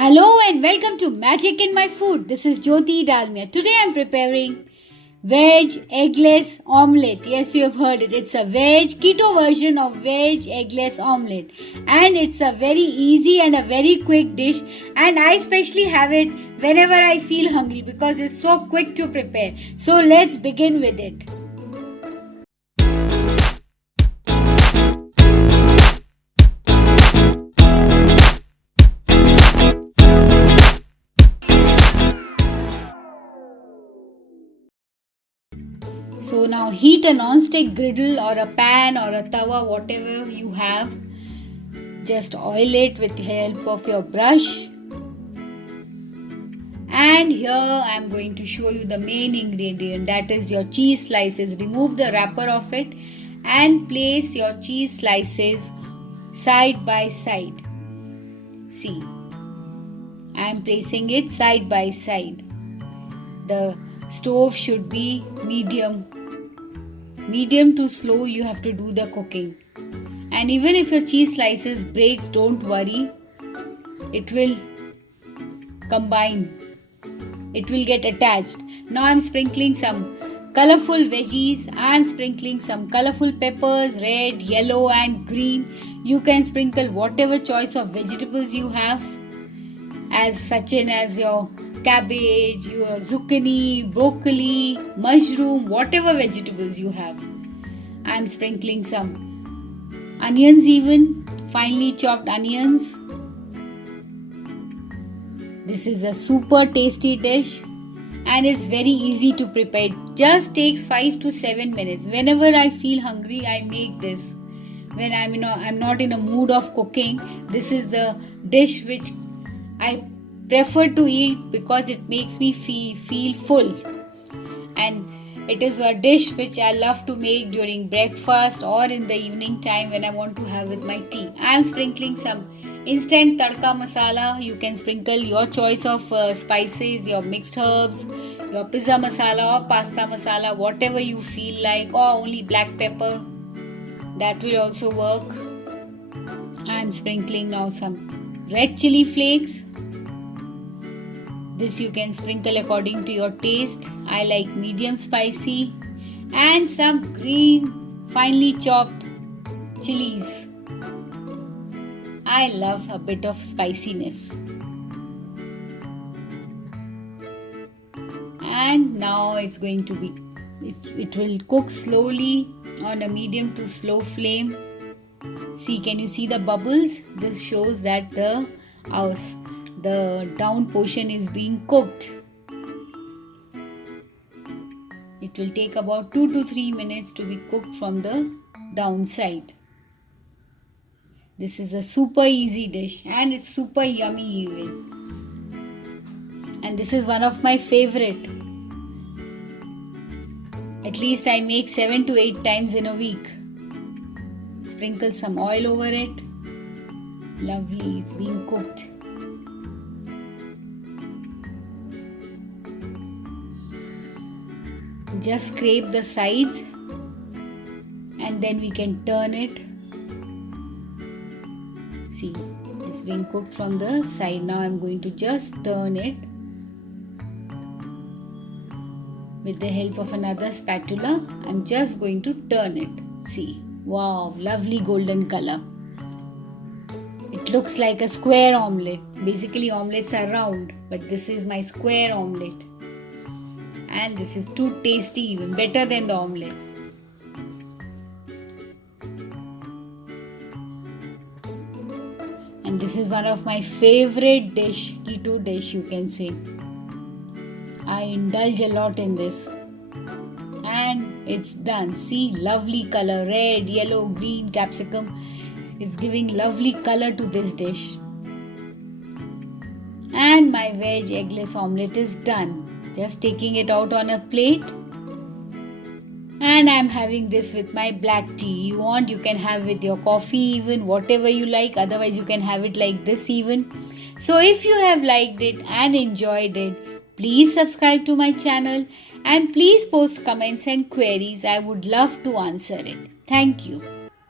Hello and welcome to Magic in My Food. This is Jyoti Dalmia. Today I am preparing veg eggless omelette. Yes, you have heard it. It's a veg keto version of veg eggless omelette. And it's a very easy and a very quick dish. And I especially have it whenever I feel hungry because it's so quick to prepare. So let's begin with it. So now heat a non-stick griddle or a pan or a tawa, whatever you have. Just oil it with the help of your brush. And here I am going to show you the main ingredient, that is your cheese slices. Remove the wrapper of it and place your cheese slices side by side. See, I am placing it side by side. The stove should be medium to slow. You have to do the cooking, and even if your cheese slices breaks, don't worry, it will combine, it will get attached. Now I'm sprinkling some colorful veggies. I'm sprinkling some colorful peppers, red, yellow and green. You can sprinkle whatever choice of vegetables you have, as such as your cabbage, your zucchini, broccoli, mushroom, whatever vegetables you have. I'm sprinkling some onions, even finely chopped onions. This is a super tasty dish and it's very easy to prepare. It just takes 5 to 7 minutes. Whenever I feel hungry, I make this. When I'm not in a mood of cooking, this is the dish which I prefer to eat because it makes me feel full, and it is a dish which I love to make during breakfast or in the evening time when I want to have with my tea. I am sprinkling some instant Tadka masala. You can sprinkle your choice of spices, your mixed herbs, your pizza masala or pasta masala, whatever you feel like, or only black pepper, that will also work. I am sprinkling now some red chili flakes. This you can sprinkle according to your taste. I like medium spicy. And some green finely chopped chillies. I love a bit of spiciness. And now it's going to be, it will cook slowly on a medium to slow flame. See, can you see the bubbles? This shows that the down portion is being cooked. It will take about 2 to 3 minutes to be cooked from the downside. This is a super easy dish and it's super yummy even. And this is one of my favorite. At least I make 7 to 8 times in a week. Sprinkle some oil over it. Lovely, it's being cooked. Just scrape the sides and then we can turn it. See, it's being cooked from the side. Now I'm going to just turn it with the help of another spatula. I'm just going to turn it. See, wow, lovely golden color. It looks like a square omelette. Basically omelettes are round, but this is my square omelette. And this is too tasty, even better than the omelette. And this is one of my favorite dish, keto dish you can say. I indulge a lot in this. And it's done. See, lovely color, red, yellow, green, capsicum. It's giving lovely color to this dish. And my veg eggless omelette is done. Just taking it out on a plate. And I'm having this with my black tea. You want, you can have with your coffee even, whatever you like. Otherwise you can have it like this even. So if you have liked it and enjoyed it, please subscribe to my channel and please post comments and queries. I would love to answer it. Thank you.